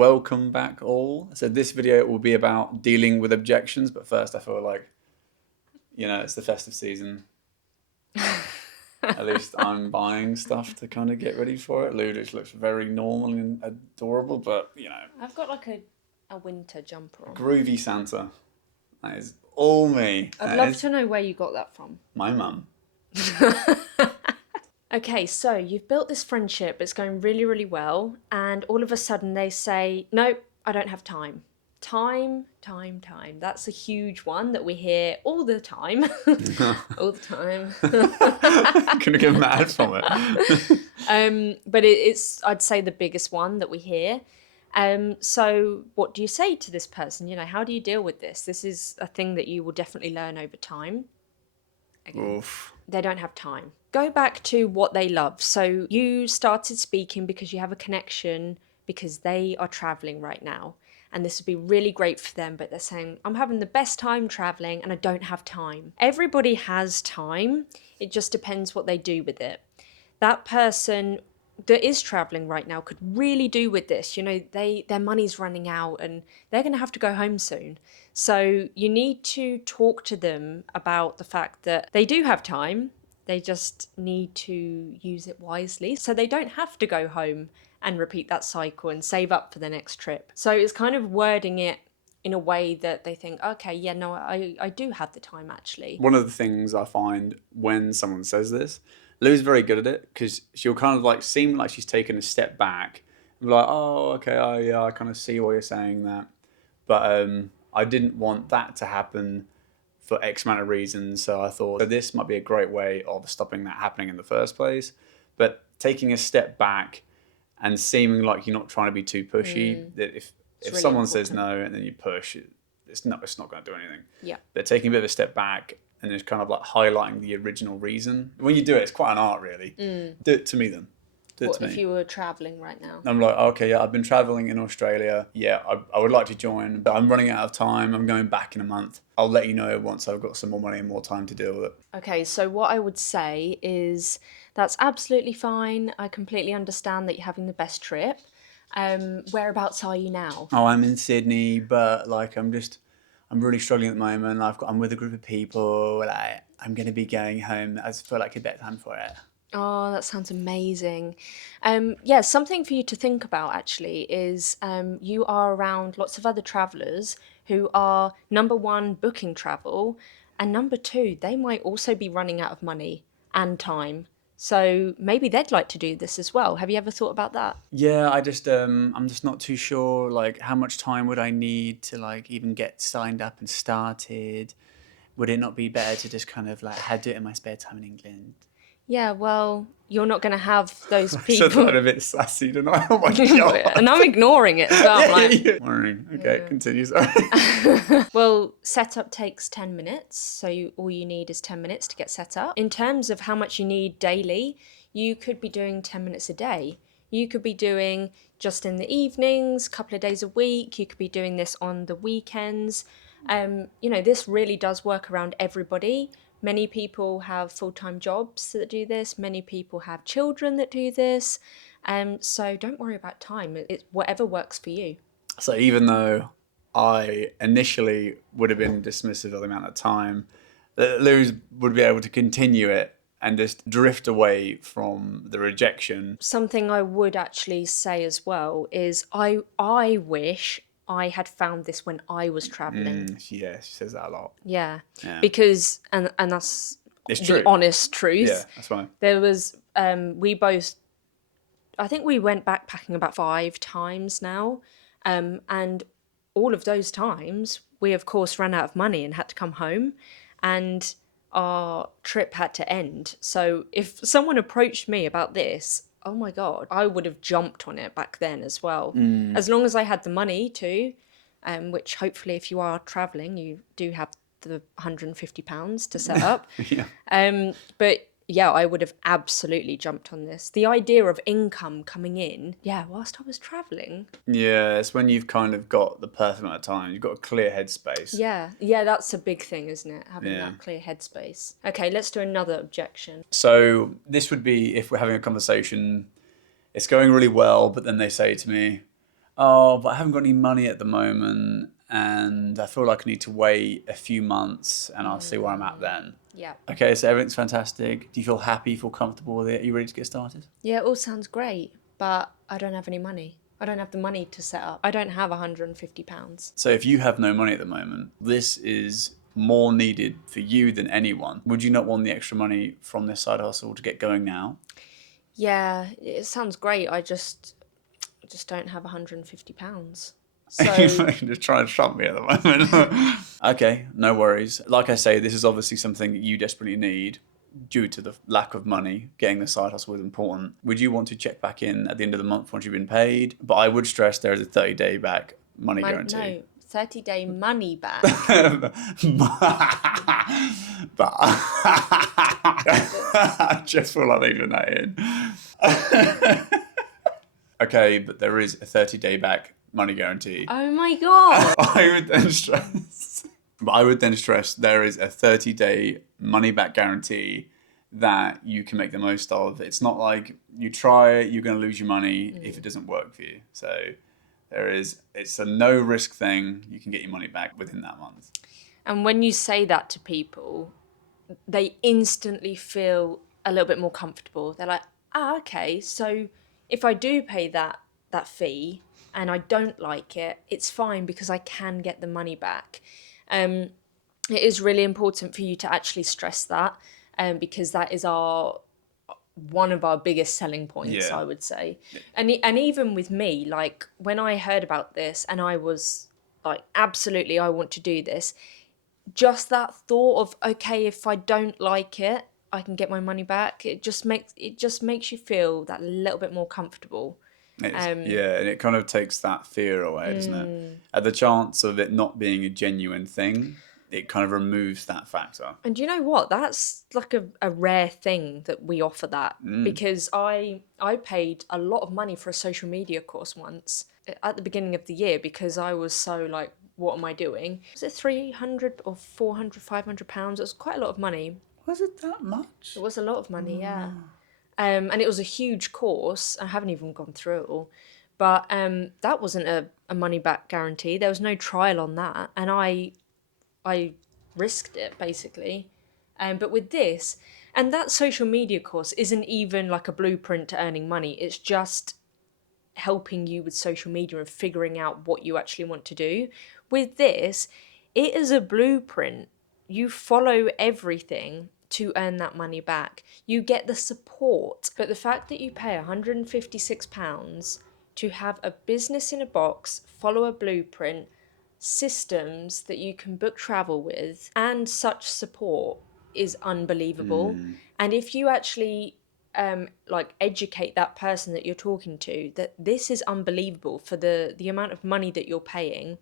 Welcome back all. So this video will be about dealing with objections, but first I feel like, it's the festive season. At least I'm buying stuff to kind of get ready for it. Ludwig looks very normal and adorable, but I've got like a winter jumper on. Groovy Santa. That is all me. I'd love to know where you got that from. My mum. Okay, so you've built this friendship, it's going really, really well, and all of a sudden they say, nope, I don't have time. Time. That's a huge one that we hear all the time. All the time. Gonna get mad from it. But it's, I'd say, the biggest one that we hear. So what do you say to this person? How do you deal with this? This is a thing that you will definitely learn over time. Oof. They don't have time. Go back to what they love. So you started speaking because you have a connection, because they are traveling right now. And this would be really great for them, but they're saying, I'm having the best time traveling and I don't have time. Everybody has time. It just depends what they do with it. That person that is traveling right now could really do with this. Their money's running out and they're going to have to go home soon. So you need to talk to them about the fact that they do have time. They just need to use it wisely so they don't have to go home and repeat that cycle and save up for the next trip. So it's kind of wording it in a way that they think, okay, yeah, no, I do have the time actually. One of the things I find when someone says this, Lou's very good at it because she'll kind of like seem like she's taken a step back and be like, oh, okay, I kind of see why you're saying that. But I didn't want that to happen for X amount of reasons. So I thought this might be a great way of stopping that happening in the first place. But taking a step back and seeming like you're not trying to be too pushy, that if really someone says no and then you push, it's not going to do anything. Yeah. But taking a bit of a step back and just kind of like highlighting the original reason. When you do it, it's quite an art, really. Do it to me then. What if you were traveling right now? I'm like, okay, yeah, I've been traveling in Australia. Yeah, I would like to join, but I'm running out of time. I'm going back in a month. I'll let you know once I've got some more money and more time to deal with it. Okay, so what I would say is that's absolutely fine. I completely understand that you're having the best trip. Whereabouts are you now? Oh, I'm in Sydney, but like I'm really struggling at the moment. I'm with a group of people. I'm going to be going home. I feel like a better time for it. Oh, that sounds amazing. Something for you to think about actually is you are around lots of other travellers who are, number one, booking travel, and number two, they might also be running out of money and time. So maybe they'd like to do this as well. Have you ever thought about that? Yeah, I'm just not too sure, like, how much time would I need to, like, even get signed up and started? Would it not be better to just kind of, like, do it in my spare time in England? Yeah, well, you're not going to have those I people. said that a bit sassy, didn't I? Oh my God. And I'm ignoring it as well. Okay, continue, sorry. Well, setup takes 10 minutes, so all you need is 10 minutes to get set up. In terms of how much you need daily, you could be doing 10 minutes a day. You could be doing just in the evenings, a couple of days a week. You could be doing this on the weekends. This really does work around everybody. Many people have full-time jobs that do this. Many people have children that do this. So don't worry about time. It's whatever works for you. So even though I initially would have been dismissive of the amount of time, Lou would be able to continue it and just drift away from the rejection. Something I would actually say as well is I wish I had found this when I was traveling. Yeah, she says that a lot. Yeah. Because, and that's it's the true. Honest truth. Yeah, that's fine. There was, I think we went backpacking about 5 times now. And all of those times, we of course ran out of money and had to come home. And our trip had to end. So if someone approached me about this, oh my God, I would have jumped on it back then as well. As long as I had the money to, which hopefully if you are traveling, you do have the £150 to set up. Yeah. But yeah, I would have absolutely jumped on this. The idea of income coming in, whilst I was traveling. Yeah, it's when you've kind of got the perfect amount of time. You've got a clear headspace. Yeah, that's a big thing, isn't it? Having that clear headspace. Okay, let's do another objection. So this would be if we're having a conversation, it's going really well, but then they say to me, oh, but I haven't got any money at the moment, and I feel like I need to wait a few months, and I'll see where I'm at then. Yeah. Okay, so everything's fantastic. Do you feel happy, feel comfortable with it? Are you ready to get started? Yeah, it all sounds great, but I don't have any money. I don't have the money to set up. I don't have £150. So if you have no money at the moment, this is more needed for you than anyone. Would you not want the extra money from this side hustle to get going now? Yeah, it sounds great. I just don't have £150. You're So just trying to trump me at the moment. Okay, no worries. Like I say, this is obviously something you desperately need due to the lack of money. Getting the side hustle is important. Would you want to check back in at the end of the month once you've been paid? But I would stress there is a 30-day back money guarantee. no, 30-day money back. But I just feel like leaving that in. Okay, but there is a 30-day back money guarantee. Oh my God. I would then stress there is a 30-day money back guarantee that you can make the most of. It's not like you try it, you're going to lose your money if it doesn't work for you. So it's a no risk thing. You can get your money back within that month. And when you say that to people, they instantly feel a little bit more comfortable. They're like, okay, so if I do pay that fee and I don't like it, it's fine because I can get the money back. It is really important for you to actually stress that, because that is one of our biggest selling points, Yeah. I would say. And even with me, like when I heard about this and I was like, absolutely, I want to do this. Just that thought of, okay, if I don't like it, I can get my money back. It just makes you feel that little bit more comfortable. Yeah, and it kind of takes that fear away, doesn't it? At the chance of it not being a genuine thing, it kind of removes that factor. And you know what? That's like a rare thing that we offer that, because I paid a lot of money for a social media course once at the beginning of the year because I was so like, what am I doing? Was it 300 or 400, £500? It was quite a lot of money. Was it that much? It was a lot of money, yeah. And it was a huge course. I haven't even gone through it all. But that wasn't a money back guarantee. There was no trial on that. And I risked it, basically. But with this, and that social media course isn't even like a blueprint to earning money. It's just helping you with social media and figuring out what you actually want to do. With this, it is a blueprint. You follow everything to earn that money back. You get the support. But the fact that you pay £156 to have a business in a box, follow a blueprint, systems that you can book travel with, and such support is unbelievable. And if you actually like educate that person that you're talking to that this is unbelievable for the amount of money that you're paying,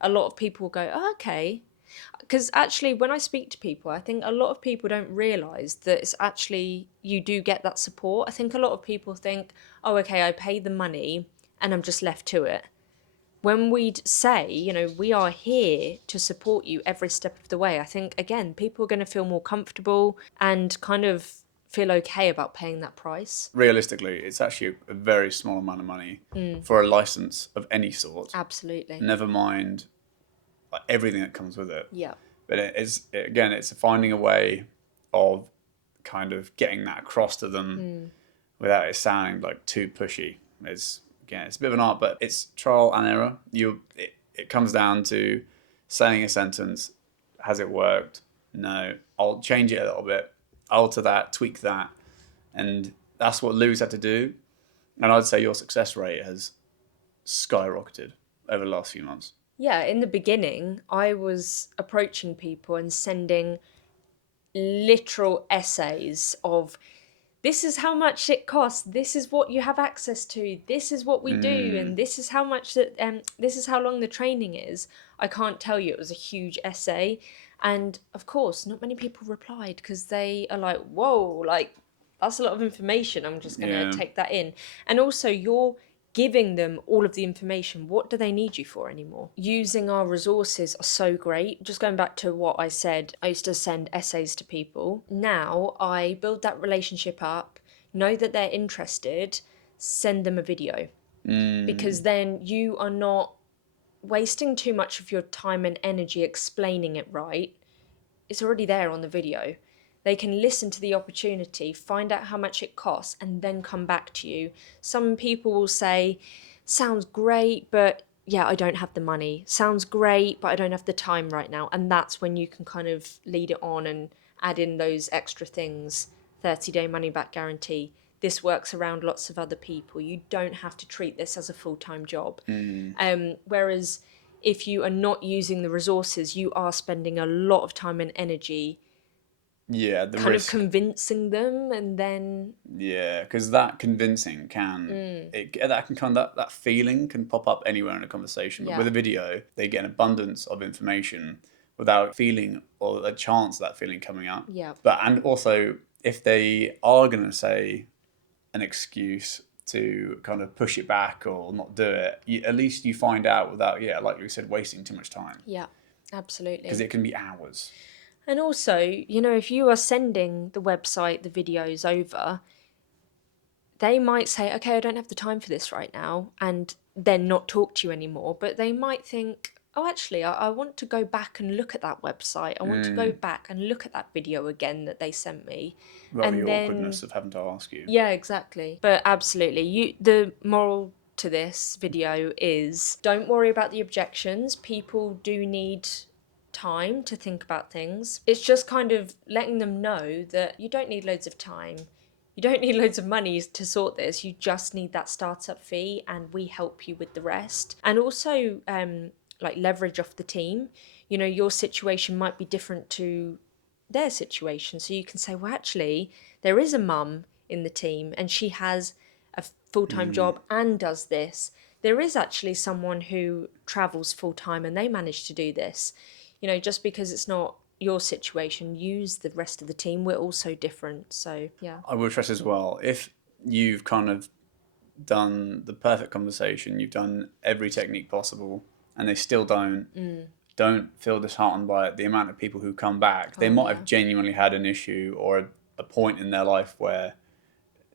a lot of people will go, oh, okay. Because actually, when I speak to people, I think a lot of people don't realise that it's actually, you do get that support. I think a lot of people think, oh, okay, I pay the money and I'm just left to it. When we'd say, we are here to support you every step of the way, I think, again, people are going to feel more comfortable and kind of feel okay about paying that price. Realistically, it's actually a very small amount of money for a license of any sort. Absolutely. Never mind like everything that comes with it. Yeah. But it's finding a way of kind of getting that across to them without it sounding like too pushy. It's a bit of an art, but it's trial and error. It comes down to saying a sentence. Has it worked? No. I'll change it a little bit, alter that, tweak that, and that's what Lou's had to do. And I'd say your success rate has skyrocketed over the last few months. Yeah, in the beginning, I was approaching people and sending literal essays of, this is how much it costs, this is what you have access to, this is what we do, and this is how much this is how long the training is. I can't tell you, it was a huge essay. And of course, not many people replied because they are like, whoa, like that's a lot of information. I'm just going to take that in. And also, you're giving them all of the information. What do they need you for anymore? Using our resources are so great. Just going back to what I said, I used to send essays to people. Now I build that relationship up, know that they're interested, send them a video. because then you are not wasting too much of your time and energy explaining it right. It's already there on the video. They can listen to the opportunity, find out how much it costs, and then come back to you. Some people will say, sounds great, but yeah, I don't have the money. Sounds great, but I don't have the time right now. And that's when you can kind of lead it on and add in those extra things. 30-day money back guarantee. This works around lots of other people. You don't have to treat this as a full-time job. Whereas if you are not using the resources, you are spending a lot of time and energy Yeah, the kind of risk. convincing them, and then Yeah, because that convincing can that can kind of that feeling can pop up anywhere in a conversation. But with a video, they get an abundance of information without feeling or a chance of that feeling coming up. yeah, But and also if they are going to say an excuse to kind of push it back or not do it, at least you find out without, yeah, like we said, wasting too much time. yeah, Because absolutely. it can be hours. And also, if you are sending the website, the videos over, they might say, okay, I don't have the time for this right now, and then not talk to you anymore. But they might think, oh, actually, I want to go back and look at that website. I want to go back and look at that video again that they sent me. Well, the And then, awkwardness of having to ask you. yeah, exactly. But absolutely, the moral to this video is don't worry about the objections. People do need time to think about things. It's just kind of letting them know that you don't need loads of time. You don't need loads of money to sort this. You just need that startup fee, and we help you with the rest. And also, like leverage off the team. Your situation might be different to their situation. So you can say, well, actually, there is a mum in the team and she has a full-time job and does this. There is actually someone who travels full-time and they manage to do this. Just because it's not your situation, use the rest of the team. We're all so different. So, yeah. I will stress as well, if you've kind of done the perfect conversation, you've done every technique possible, and they still don't feel disheartened by it, the amount of people who come back, they might have genuinely had an issue or a point in their life where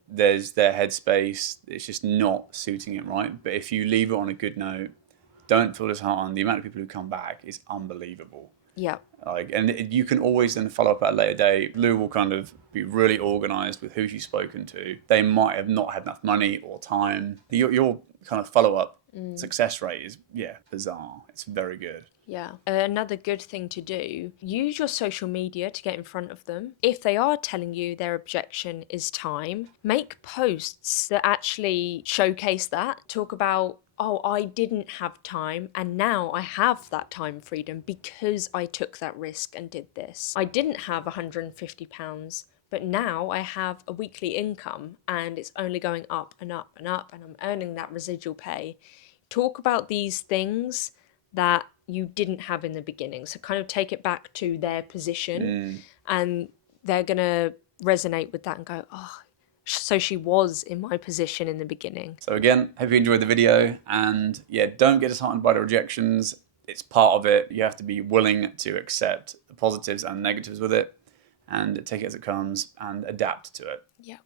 there's their headspace, it's just not suiting it right. But if you leave it on a good note, don't feel disheartened. The amount of people who come back is unbelievable. Yeah. You can always then follow up at a later date. Lou will kind of be really organised with who she's spoken to. They might have not had enough money or time. Your kind of follow up success rate is bizarre. It's very good. Yeah. Another good thing to do, use your social media to get in front of them. If they are telling you their objection is time, make posts that actually showcase that. Talk about, oh, I didn't have time and now I have that time freedom because I took that risk and did this. I didn't have £150, but now I have a weekly income and it's only going up and up and up and I'm earning that residual pay. Talk about these things that you didn't have in the beginning. So kind of take it back to their position and they're going to resonate with that and go, oh, so she was in my position in the beginning. So again, hope you enjoyed the video, and don't get disheartened by the rejections. It's part of it. You have to be willing to accept the positives and negatives with it and take it as it comes and adapt to it. Yeah.